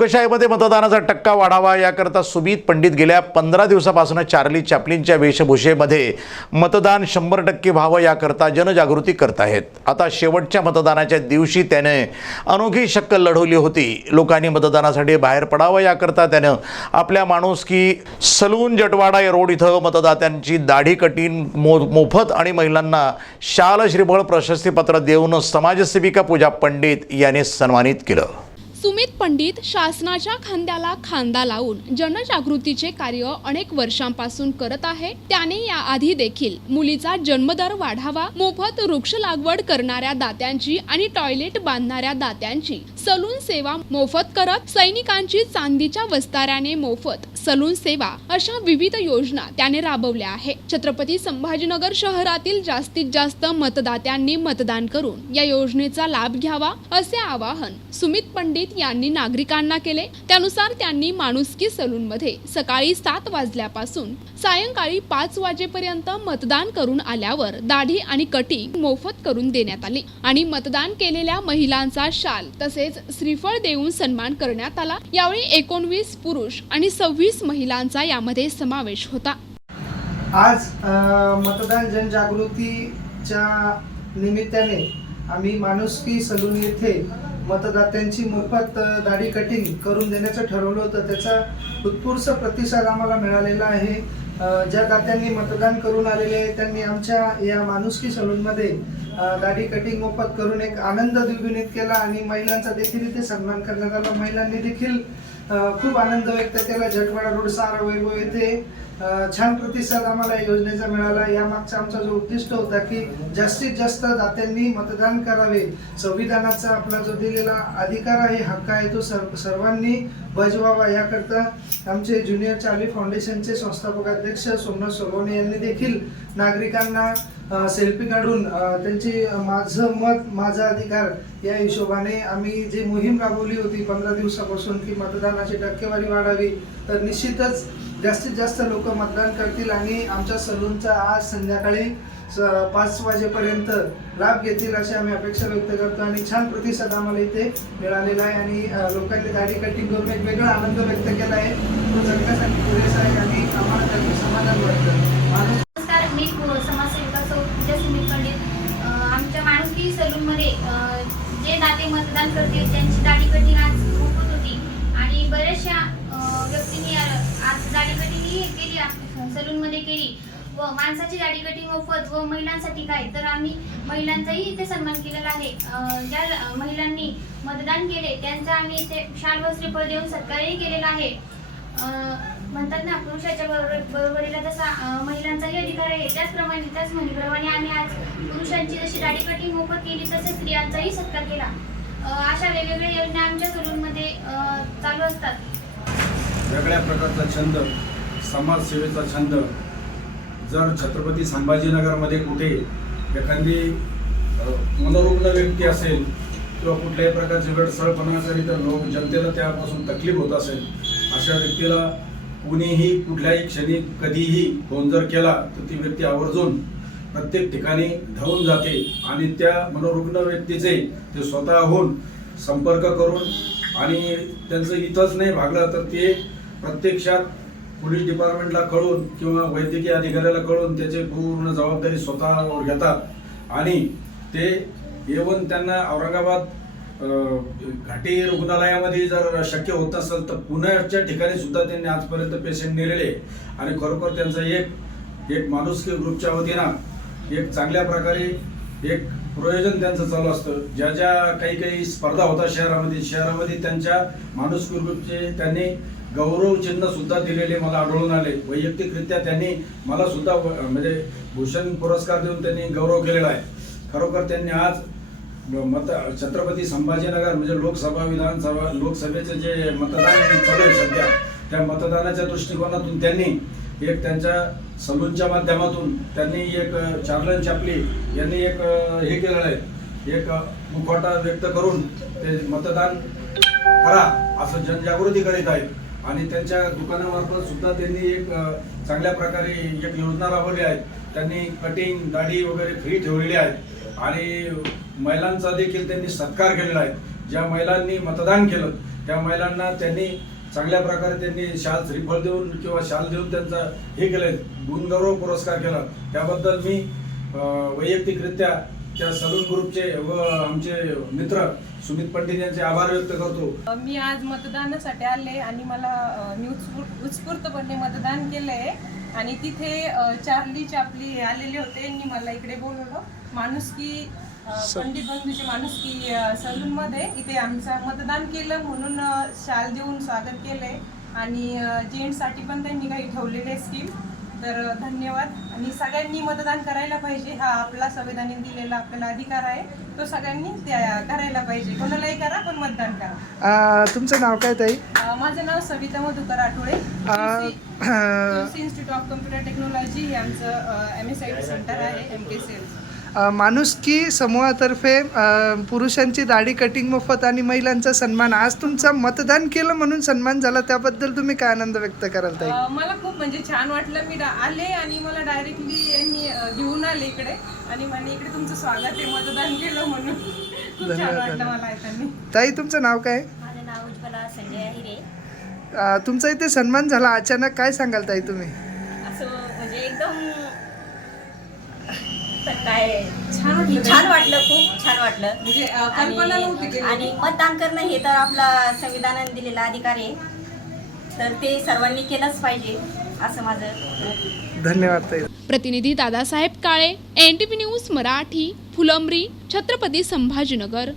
लोकशाहीमध्ये मतदानाचा टक्का वाढावा याकरता सुबीत पंडित गेल्या पंधरा दिवसापासून चार्ली चॅपलिनच्या वेशभूषेमध्ये मतदान शंभर टक्के व्हावं याकरता जनजागृती करत आहेत. आता शेवटच्या मतदानाच्या दिवशी त्याने अनोखी शक्कल लढवली होती. लोकांनी मतदानासाठी बाहेर पडावं याकरता त्यानं आपल्या माणूस की सलून जटवाडा या रोड इथं मतदात्यांची दाढी कटीन मो मोफत आणि महिलांना शाल श्रीफळ प्रशस्तीपत्र देऊन समाजसेविका पूजा पंडित यांनी सन्मानित केलं. सुमित पंडित शासनाच्या खांद्याला खांदा लावून जनजागृतीचे कार्य अनेक वर्षांपासून करत आहे. त्याने याआधी देखील मुलीचा जन्मदर वाढावा मोफत वृक्ष लागवड करणाऱ्या दात्यांची आणि टॉयलेट बांधणाऱ्या दात्यांची सलून सेवा मोफत करत सैनिकांची चांदीच्या वस्ताऱ्याने मोफत सलून सेवा अशा विविध योजना त्याने राबवल्या आहे. छत्रपती संभाजीनगर शहरातील जास्तीत जास्त मतदात्यांनी मतदान करून या योजनेचा लाभ घ्यावा असे आवाहन सुमित पंडित यांनी नागरिकांना केले. त्यानुसार त्यांनी माणुसकी सलून मध्ये सकाळी सात वाजल्यापासून सायंकाळी पाच वाजेपर्यंत मतदान करून आल्यावर दाढी आणि कटिंग मोफत करून देण्यात आली आणि मतदान केलेल्या महिलांचा शाल तसेच श्रीफळ देऊन सन्मान करण्यात आला. यावेळी एकोणवीस पुरुष आणि सव्वीस महिलांचा यामध्ये समावेश होता. आज मतदान जनजागृतीच्या निमित्ताने आम्ही माणुसकी सलून येथे मतदात्यांची मोफत दाढी कटिंग करून देण्याचं ठरवलं होतं. त्याचा उत्स्फूर्त प्रतिसाद आम्हाला मिळालेला आहे. ज्या दात्यांनी मतदान करून आलेले आहे त्यांनी आमच्या या माणुसकी सलूनमध्ये दाढी कटिंग मोफत करून एक आनंद द्विगुणित केला आणि महिलांचा देखील इथे सन्मान करण्यात आला. महिलांनी देखील खूप आनंद व्यक्त केला. जटवाडा रोड सारा वैभव येथे छान प्रतिसाद आम्हाला या योजनेचा मिळाला. यामागचा आमचा जो उद्दिष्ट होता की जास्तीत जास्त दात्यांनी मतदान करावे. संविधानाचा आपला जो दिलेला अधिकार आहे हक्क आहे तो सर्व सर्वांनी बजवावा याकरता आमचे ज्युनियर चार्ली फाउंडेशनचे संस्थापक अध्यक्ष सोमनाथ सोलवणे यांनी देखील नागरिकांना सेल्फी काढून त्यांची माझं मत माझा अधिकार या हिशोबाने आम्ही जी मोहीम राबवली होती पंधरा दिवसापासून की मतदानाची टक्केवारी वाढावी तर निश्चितच जास्तीत जास्त लोक मतदान करतील आणि आमच्या सलूनचा आज संध्याकाळी पाच वाजेपर्यंत लाभ घेतील अशी आम्ही अपेक्षा व्यक्त करतो आणि छान प्रतिसाद आम्हाला इथे मिळालेला आहे आणि लोकांनी दाढी कटिंग करून एक वेगळा आनंद व्यक्त केला आहे. तो जगण्यासाठी पुरेसा आहे आणि आम्हाला त्याचं समाधान वाटतं. नमस्कार मी समाजसेविका सौ पंडित आमच्या माणुसकी सलूनमध्ये जे दाते मतदान करतील त्यांची दाढी कटिंग आज मोफत होती आणि बऱ्याचशा व्यक्तींनी आज दाढी कटिंग ही केली सलूनमध्ये केली. व माणसाची दाढी कटिंग मोफत व महिलांसाठी काय? तर आम्ही महिलांचाही इथे सन्मान केलेला आहे. ज्या महिलांनी मतदान केले त्यांचा आम्ही इथे शाल व श्रीफळ देऊन सत्कारही केलेला आहे. म्हणतात ना पुरुषाच्या बरोबर बरोबरीला जसा महिलांचाही अधिकार आहे. त्याचप्रमाणे त्याच म्हणीप्रमाणे आम्ही आज पुरुषांची जशी दाढी कटिंग मोफत केली तसेच स्त्रियांचाही सत्कार केला. अशा वेगवेगळ्या योजना आमच्या सलूनमध्ये चालू असतात. वेगळ्या प्रकारचा छंद समाजसेवेचा छंद जर छत्रपती संभाजीनगरमध्ये कुठे एखादी मनोरुग्ण व्यक्ती असेल किंवा कुठल्याही प्रकारची गैरसळपणा करी तर लोक जनतेला त्यापासून तकलीफ होत असेल अशा व्यक्तीला कुणीही कुठल्याही क्षणी कधीही फोन जर केला तर ती व्यक्ती आवर्जून प्रत्येक ठिकाणी धावून जाते आणि त्या मनोरुग्ण व्यक्तीचे ते स्वतःहून संपर्क करून आणि त्यांचं इथंच नाही भागलं तर ते प्रत्यक्षात पोलीस डिपार्टमेंटला कळून किंवा वैद्यकीय अधिकाऱ्याला कळून त्याची पूर्ण जबाबदारी स्वतःवर घेतात. आणि ते येऊन त्यांना औरंगाबाद घाटी रुग्णालयामध्ये जर शक्य होत नसेल तर पुण्याच्या ठिकाणी सुद्धा त्यांनी आजपर्यंत पेशंट नेलेले आणि खरोखर त्यांचं एक एक माणुसकी ग्रुपच्या वतीनं एक चांगल्या प्रकारे एक प्रयोजन त्यांचं चालू असतं. ज्या ज्या काही काही स्पर्धा होतात शहरामध्ये शहरामध्ये त्यांच्या माणुसकी ग्रुपचे त्यांनी गौरव चिन्ह सुद्धा दिलेले मला आढळून आले. वैयक्तिकरित्या त्यांनी मला सुद्धा म्हणजे भूषण पुरस्कार देऊन त्यांनी गौरव केलेला आहे. खरोखर त्यांनी आज मत छत्रपती संभाजीनगर म्हणजे लोकसभा विधानसभा लोकसभेचे जे मतदान चालू आहे सध्या. त्या मतदानाच्या दृष्टिकोनातून त्यांनी एक त्यांच्या सलूनच्या माध्यमातून त्यांनी एक चार्लन चापली यांनी एक हे केलेलं आहे. एक मुखवटा व्यक्त करून ते मतदान करा असं जनजागृती करीत आहेत. आणि त्यांच्या दुकानामार्फत सुद्धा त्यांनी एक चांगल्या प्रकारे एक योजना राबवली आहे. त्यांनी कटिंग दाढी वगैरे फ्री ठेवलेली आहेत आणि महिलांचा देखील त्यांनी सत्कार केलेला आहे. ज्या महिलांनी मतदान केलं त्या महिलांना त्यांनी चांगल्या प्रकारे त्यांनी शाल श्रीफळ देऊन किंवा शाल देऊन त्यांचा हे केलं गुणगौरव पुरस्कार केला. त्याबद्दल मी वैयक्तिकरित्या त्या सलून ग्रुपचे व आमचे मित्र सुमित पंडित यांचे आभार व्यक्त करतो. मी आज मतदानासाठी आले आणि मला मी उत्स्फूर्त उत्स्फूर्तपणे मतदान केलंय. आणि तिथे चार्ली चापली आलेले होते. यांनी मला इकडे बोलवलं. माणुसकी अ, पंडित बंधूचे माणुसकी अ, सलूनमध्ये. इथे आमचं मतदान केलं म्हणून शाल देऊन स्वागत केलंय. आणि जेंट्ससाठी पण त्यांनी काही ठेवलेले स्कीम. तर धन्यवाद. आणि सगळ्यांनी मतदान करायला पाहिजे. हा आपला संविधानाने दिलेला आपल्याला अधिकार आहे. तो सगळ्यांनी करायला पाहिजे. कोणालाही करा पण मतदान करा. तुमचं नाव काय ताई? माझं नाव सविता मधुकर आठवडे इन्स्टिट्यूट ऑफ कम्प्युटर टेक्नॉलॉजी हे आमचं M S I T center आहे एम के सेल्स माणुसकी समूहातर्फे पुरुषांची दाढी कटिंग मोफत आणि महिलांचा सन्मान. आज तुमचा मतदान केलं म्हणून सन्मान झाला त्याबद्दल तुम्ही काय आनंद व्यक्त कराल ताई? मला खूप म्हणजे छान वाटलं. मी आले आणि मला डायरेक्टली यांनी घेऊन आले इकडे. आणि म्हणे इकडे तुमचं स्वागत आहे मतदान केलं म्हणून. खूप छान धन्यवाद, वाटलं धन्यवाद. मला ऐकाने ताई तुमचं नाव काय? माझं नाव उज्ज्वला संजय अहिरे. अ, तुमचा इथे सन्मान झाला. अचानक काय सांगाल ताई तुम्ही? असं म्हणजे एकदम तर काय छान छान वाटलं खूप छान वाटलं. म्हणजे अ, कल्पना नव्हती आणि मतदान करणं हे तर आपला संविधानाने दिलेला अधिकार आहे. तर ते सर्वांनी केलंच पाहिजे असं माझं. धन्यवाद ताई. प्रतिनिधी Dadasaheb Kale N T news Marathi Phulambri Chhatrapati Sambhajinagar.